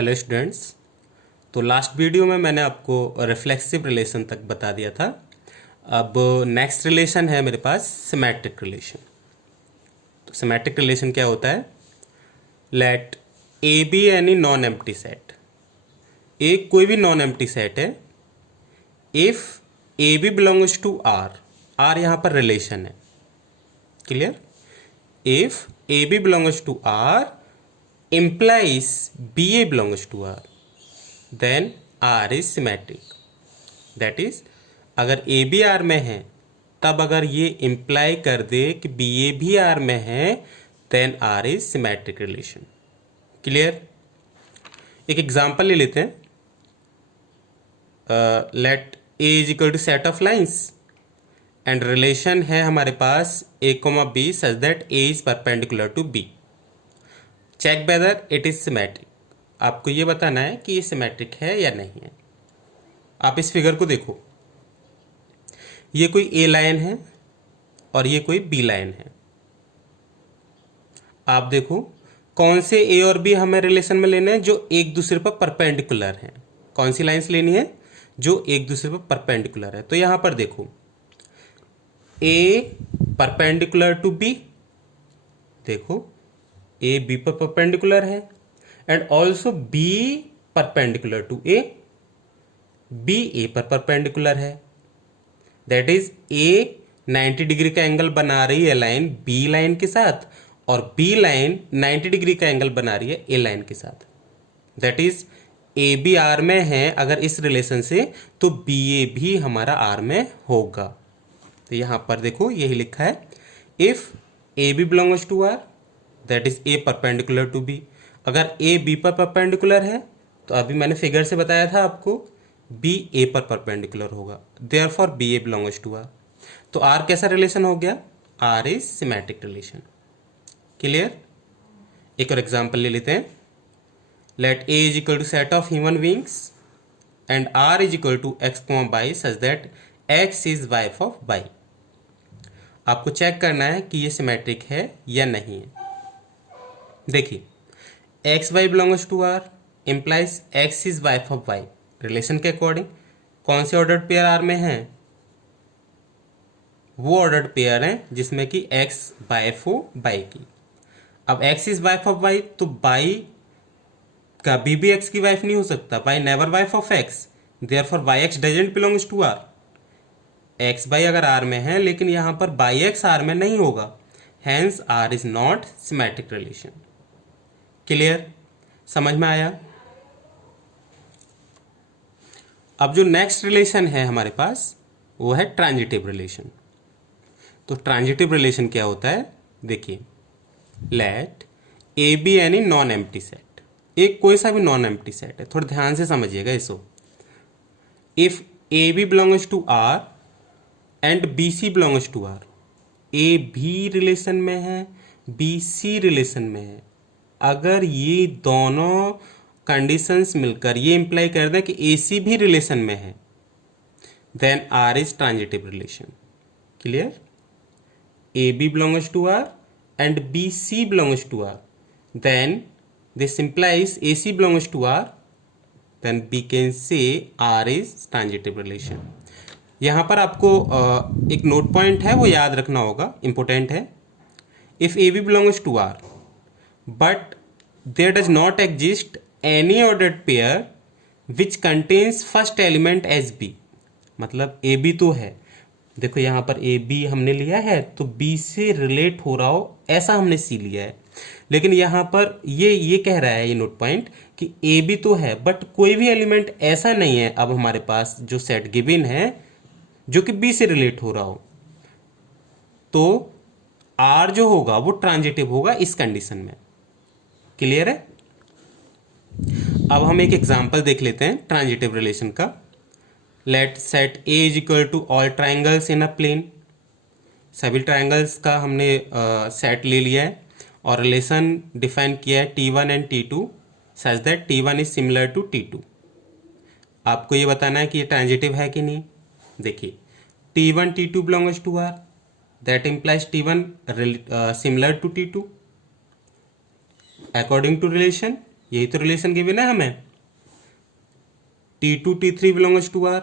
Hello students. तो last video में मैंने आपको रिफ्लेक्सिव रिलेशन तक बता दिया था। अब नेक्स्ट रिलेशन है मेरे पास सिमेट्रिक रिलेशन। तो सिमेट्रिक रिलेशन क्या होता है? Let A B any non empty set. एक कोई भी नॉन एम्प्टी सेट है if A B belongs to R. R यहाँ पर रिलेशन है, clear? If A B belongs to R implies BA belongs to R, then R is symmetric. That is, अगर A भी R में है तब अगर ये इम्प्लाई कर दे कि BA भी R में है then R is symmetric relation. Clear? एक एग्जाम्पल ले लेते हैं। Let A is equal to set of lines and relation है हमारे पास A, B such that A is perpendicular to B. Check whether it is symmetric. आपको ये बताना है कि ये सिमेट्रिक है या नहीं है। आप इस फिगर को देखो, ये कोई ए लाइन है और ये कोई बी लाइन है। आप देखो कौन से ए और बी हमें रिलेशन में लेने हैं जो एक दूसरे पर परपेंडिकुलर हैं। कौन सी लाइंस लेनी है जो एक दूसरे पर परपेंडिकुलर है? तो यहां पर देखो ए परपेंडिकुलर टू बी, देखो ए बी पर परपेंडिकुलर है and also B perpendicular to A, B A पर परपेंडिकुलर है। दैट इज ए 90 डिग्री का एंगल बना रही है लाइन बी लाइन के साथ और बी लाइन 90 डिग्री का एंगल बना रही है ए लाइन के साथ। That is A B R में है अगर इस रिलेशन से, तो बी ए भी हमारा आर में होगा। तो यहां पर देखो यही लिखा है, if A B belongs to are that is A perpendicular to B. अगर ए बी पर परपेंडिकुलर है तो अभी मैंने फिगर से बताया था आपको बी ए पर परपेंडिकुलर होगा, therefore B A belongs to R. तो आर कैसा रिलेशन हो गया? R is symmetric relation. Clear? एक और एग्जांपल ले लेते हैं। Let A is equal to set of human beings and R is equal to X Y such that X is wife of Y. आपको चेक करना है कि ये सिमेट्रिक है या नहीं है। देखिए, X Y belongs to R implies X is wife of Y. Relation के अकॉर्डिंग कौन से ऑर्डर्ड पेयर आर में है? वो ऑर्डर्ड पेयर है जिसमें कि एक्स वाइफ हो वाई की। अब X is wife of Y तो वाई कभी भी एक्स की वाइफ नहीं हो सकता। Y never wife of X, therefore Y X doesn't belongs to R. X Y अगर आर में है लेकिन यहां पर वाई एक्स आर में नहीं होगा, hence R is not symmetric relation. Clear? समझ में आया? अब जो नेक्स्ट रिलेशन है हमारे पास वो है ट्रांजिटिव रिलेशन। तो ट्रांजिटिव रिलेशन क्या होता है? देखिए, let A B any non empty set. एक कोई सा भी नॉन एम्प्टी सेट है, थोड़ा ध्यान से समझिएगा इसको। If A B belongs to R and B C belongs to R, A भी रिलेशन में है बी सी रिलेशन में है, अगर ये दोनों कंडीशंस मिलकर ये इंप्लाई कर दें कि ए सी भी रिलेशन में है, then R is transitive relation. Clear? A B belongs to R and B C belongs to R, then this implies A C belongs to R, then we can say R is transitive relation. यहां पर आपको एक note point है वो याद रखना होगा, important है। If A B belongs to R but there does not exist any ordered pair which contains first element as B। मतलब ए बी तो है, देखो यहाँ पर ए बी हमने लिया है तो बी से रिलेट हो रहा हो ऐसा हमने सी लिया है, लेकिन यहाँ पर ये कह रहा है ये नोट पॉइंट कि ए बी तो है बट कोई भी एलिमेंट ऐसा नहीं है अब हमारे पास जो सेट गिवन है जो कि बी से रिलेट हो रहा हो, तो आर जो होगा वो ट्रांजिटिव होगा इस कंडीशन में। क्लियर है? अब हम एक एग्जांपल देख लेते हैं ट्रांजिटिव रिलेशन का। Let set A is equal to all triangles in a plane. सभी ट्राइंगल्स का हमने सेट ले लिया है और रिलेशन डिफाइन किया है T1 and T2 such that T1 is similar to T2। आपको ये बताना है कि ये ट्रांजिटिव है कि नहीं। देखिए, T1 T2 belongs to are, that implies T1 similar to T2 according to relation यही तो रिलेशन गिवन है हमें। T2 T3 belongs to R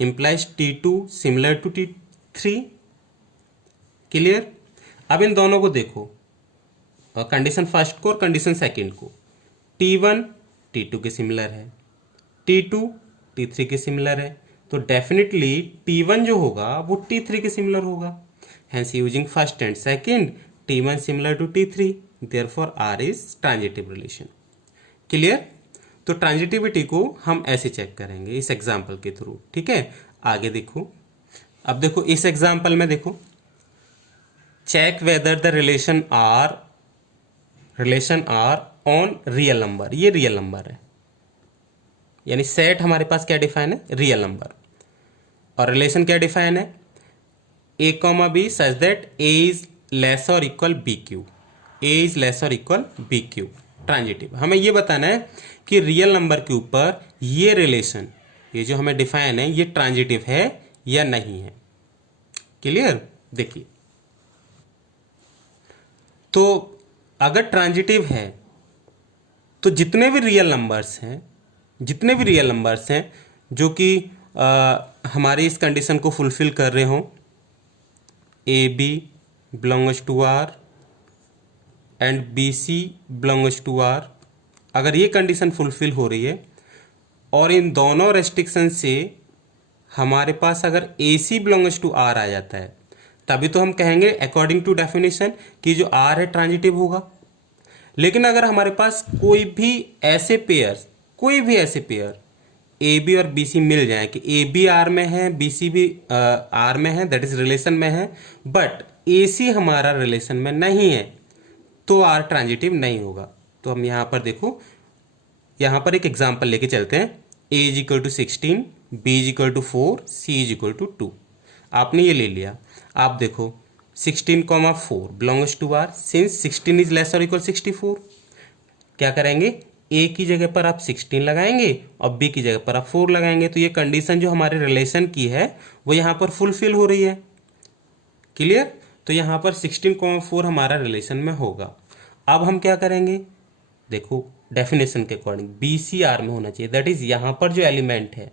implies T2 similar to T3। Clear. अब इन दोनों को देखो, कंडीशन फर्स्ट को और कंडीशन सेकंड को। T1 T2 के सिमिलर है, T2 T3 के सिमिलर है, तो डेफिनेटली T1 जो होगा वो T3 के सिमिलर होगा। Hence using first and second T1 similar to T3, therefore R is transitive relation. Clear. तो ट्रांजिटिविटी को हम ऐसे चेक करेंगे इस एग्जाम्पल के थ्रू। ठीक है, आगे देखो। अब देखो इस एग्जाम्पल में देखो, check whether the relation R on real number. ये रियल नंबर है, यानी सेट हमारे पास क्या डिफाइन है, रियल नंबर। और रिलेशन क्या डिफाइन है, A comma B such that A is less और equal B cube, A is less और इक्वल बी क्यू। ट्रांजिटिव हमें ये बताना है कि रियल नंबर के ऊपर ये रिलेशन, ये जो हमें डिफाइन है, ये ट्रांजिटिव है या नहीं है। क्लियर। देखिए, तो अगर ट्रांजिटिव है तो जितने भी रियल नंबर्स हैं जो कि हमारी इस कंडीशन को फुलफिल कर रहे हों, A B belongs to R and B C belongs to R, अगर ये कंडीशन फुलफिल हो रही है और इन दोनों रेस्ट्रिक्शन से हमारे पास अगर ए सी बिलोंग्स टू आर आ जाता है, तभी तो हम कहेंगे अकॉर्डिंग टू डेफिनेशन कि जो आर है ट्रांजिटिव होगा। लेकिन अगर हमारे पास कोई भी ऐसे पेयर ए बी और बी सी मिल जाए कि ए बी आर में है, बी सी भी आर में है, दैट इज रिलेशन में है, बट ए सी हमारा रिलेशन में नहीं है, तो आर ट्रांजिटिव नहीं होगा। तो हम यहाँ पर देखो, यहाँ पर एक एग्जाम्पल लेके चलते हैं। A is equal to 16, B is equal to 4, C is equal to 2। आपने ये ले लिया। आप देखो 16,4 belongs to R, since 16 is less और इक्वल 64, क्या करेंगे, ए की जगह पर आप 16 लगाएंगे और बी की जगह पर आप 4 लगाएंगे, तो ये कंडीशन जो हमारे रिलेशन की है वो यहाँ पर फुलफिल हो रही है। क्लियर। तो यहाँ पर 16,4 हमारा रिलेशन में होगा। अब हम क्या करेंगे, देखो डेफिनेशन के अकॉर्डिंग बी सी आर में होना चाहिए, दैट इज यहाँ पर जो एलिमेंट है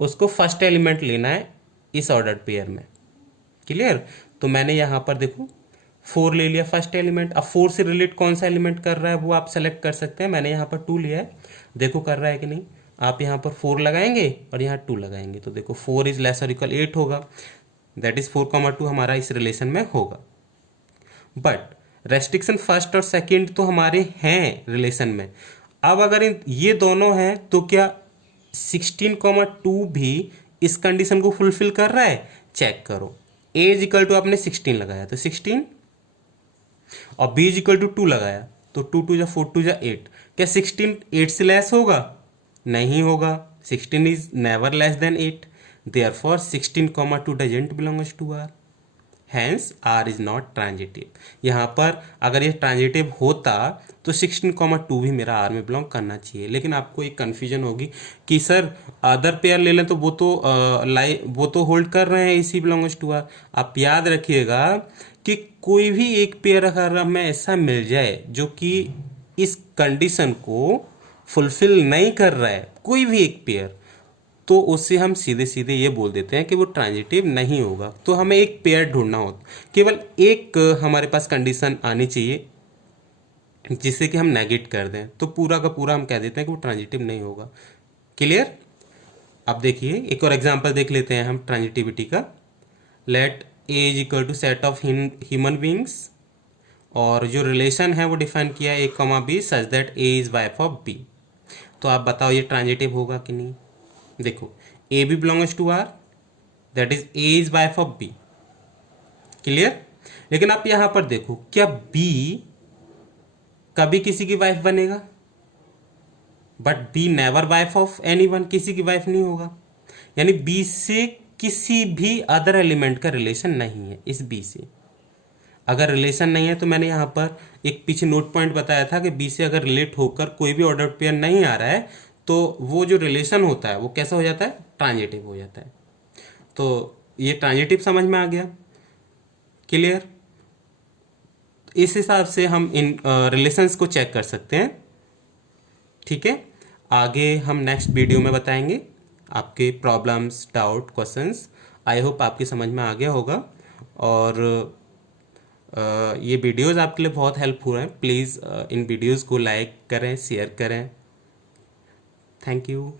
उसको फर्स्ट एलिमेंट लेना है इस ऑर्डर्ड पेयर में। क्लियर। तो मैंने यहाँ पर देखो 4 ले लिया फर्स्ट एलिमेंट। अब 4 से रिलेट कौन सा एलिमेंट कर रहा है वो आप सेलेक्ट कर सकते हैं। मैंने यहाँ पर 2 लिया है, देखो कर रहा है कि नहीं। आप यहाँ पर 4 लगाएंगे और यहाँ 2 लगाएंगे, तो देखो 4 इज लेस और इक्वल 8 होगा, दैट इज 4,2 हमारा इस रिलेशन में होगा। बट रेस्ट्रिक्शन फर्स्ट और सेकंड तो हमारे हैं रिलेशन में। अब अगर ये दोनों हैं तो क्या 16,2 भी इस कंडीशन को फुलफिल कर रहा है, चेक करो। ए इज इक्वल टू आपने 16 लगाया तो 16, और बी इज इक्वल टू 2 लगाया तो 2 2 जा 4 2 जा 8, क्या 16 8 से लेस होगा, नहीं होगा। 16 is never less than 8, therefore 16,2 doesn't belongs to R, hence R is not transitive. यहाँ पर अगर ये ट्रांजिटिव होता तो 16,2 भी मेरा आर में बिलोंग करना चाहिए। लेकिन आपको एक कन्फ्यूजन होगी कि सर अदर पेयर ले लें तो वो तो होल्ड कर रहे हैं इसी बिलोंग्स टू आर। आप याद रखिएगा कि कोई भी एक पेयर अगर हमें ऐसा मिल जाए जो कि इस कंडीशन को फुलफिल नहीं कर रहा है, कोई भी एक पेयर, तो उससे हम सीधे सीधे ये बोल देते हैं कि वो ट्रांजिटिव नहीं होगा। तो हमें एक पेयर ढूंढना होता, केवल एक हमारे पास कंडीशन आनी चाहिए जिससे कि हम नेगेट कर दें, तो पूरा का पूरा हम कह देते हैं कि वो ट्रांजिटिव नहीं होगा। क्लियर। अब देखिए एक और एग्जांपल देख लेते हैं हम ट्रांजिटिविटी का। Let A is equal to set of human beings, और जो रिलेशन है वो डिफाइन किया है A comma B such that A is wife of B. तो आप बताओ ये ट्रांजिटिव होगा कि नहीं। देखो A B belongs to are, that is A is wife of B. Clear. लेकिन आप यहां पर देखो, क्या बी कभी किसी की वाइफ बनेगा, but be never wife of anyone, किसी की वाइफ नहीं होगा। यानी बी से किसी भी अदर एलिमेंट का रिलेशन नहीं है। इस बी से अगर रिलेशन नहीं है तो मैंने यहाँ पर एक पीछे नोट पॉइंट बताया था कि बी से अगर रिलेट होकर कोई भी ऑर्डर पेयर नहीं आ रहा है तो वो जो रिलेशन होता है वो कैसा हो जाता है, ट्रांजिटिव हो जाता है। तो ये ट्रांजिटिव समझ में आ गया। क्लियर। इस हिसाब से हम इन रिलेशंस को चेक कर सकते हैं ठीक है, आगे हम नेक्स्ट वीडियो में बताएंगे आपके problems, doubt, questions. I hope आपकी समझ में आ गया होगा, और ये वीडियोस आपके लिए बहुत हेल्पफुल हैं। प्लीज़ इन वीडियोस को लाइक करें, शेयर करें। Thank you.